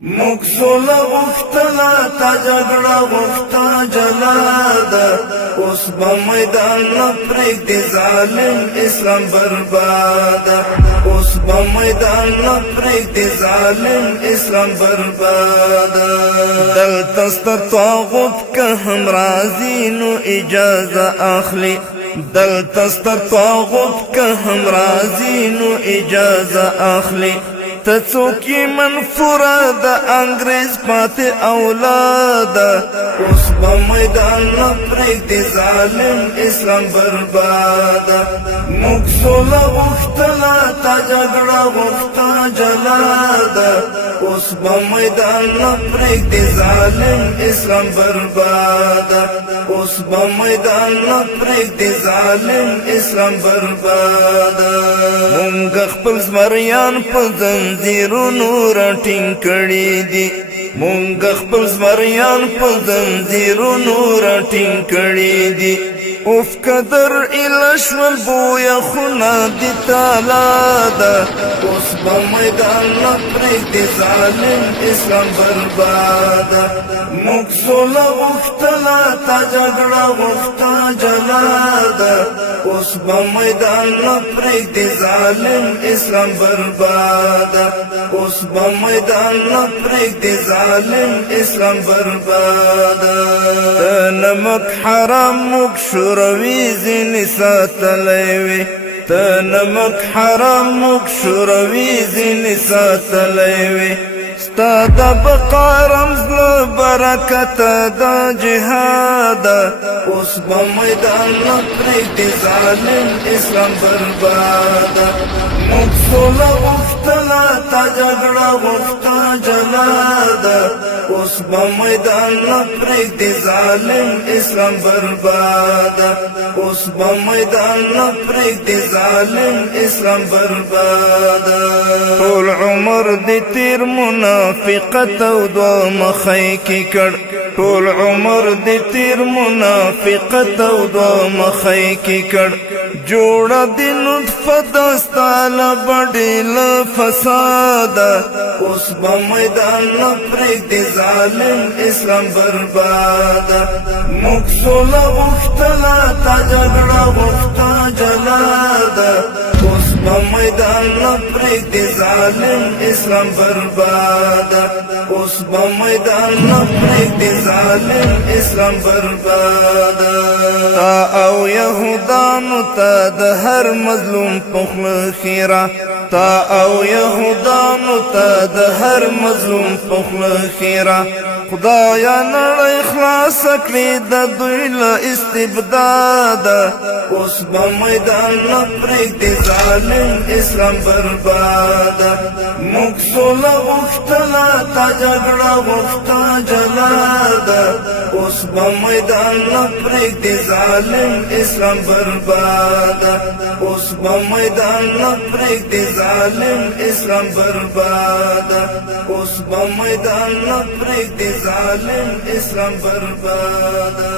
مکسول غفتلا تا جگڑا غفتا جلادا اس با میدان نپریک دی ظالم اسلام بربادا اس با میدان نپریک دی ظالم اسلام بربادا دل تست طاغوت که هم رازی نو اجازه اخلی دل تست طاغوت که هم رازی نو اجازه اخلی تڅوکی منفوره د انګریز پاتې اولاده اوس به میدان نه پرېږدي ظالم اسلام برباده موږ سوله غوښتله تا جګړه غوښته جلاده اوس به میدان نه پرېږدي ظالم اسلام برباده اوس به میدان نه پرېږدي ظالم اسلام برباده مونږ خپل زمریان په زنځیرونو راټینګ کړي دي مونږ خپل زمریان په زنځیرونو راټینګ کړي دي اوف قدر الاشول بویا خونه دي تالا ده اوس به میدان نه پرېږدي ظالم اسلام برباده موږ سوله غوښتله تا جګړه غوښته جلاده اوس به میدان نه پرېږدي ظالم اسلام برباده اوس به میدان نه پرېږدي ظالم اسلام برباده د نمک حرام موږ شوروي ځینې ساتلی وي د نمک حرام موږ شوروي ځینې ساتلی وي ستا د بقا رمز له برکته د جهاده اوس به میدان نه پرېږدي ظالم اسلام برباده موږ سوله غوښتله تا جګړه غوښته جلاده اوس به میدان نه پرېږدي ظالم اسلام برباده اوس به میدان نه پرېږدي ظالم اسلام برباده ټول عمر دې تیر منافقت او دوه مخی کې کړ ټول عمر دې تیر منافقت او دوه مخی کې کړ جوړه دې نطفه دستا له بډې له فساده اوس به میدان نه پرېږدي ظالم اسلام برباده موږ سوله غوښتله تا جګړه غوښته جلاده اوس به میدان نه پرېږدي ظالم اسلام برباده اوس به میدان نه پرېږدي ظالم اسلام برباده تا او یهودانو ته د هر مظلوم په خوله خیره تا او یهودانو ته د هر مظلوم په خوله خیره خدایا نړۍ خلاص کړي د دوی له استبداده اوس به میدان نه پرېږدي ظالم اسلام برباده موږ سوله غوښتله تا جګړه غوښته جلاده اوس به میدان نه پرېږدي ظالم اسلام برباده اوس به میدان نه پرېږدي ظالم اسلام برباده اوس به میدان نه پرېږدي ظالم اسلام برباده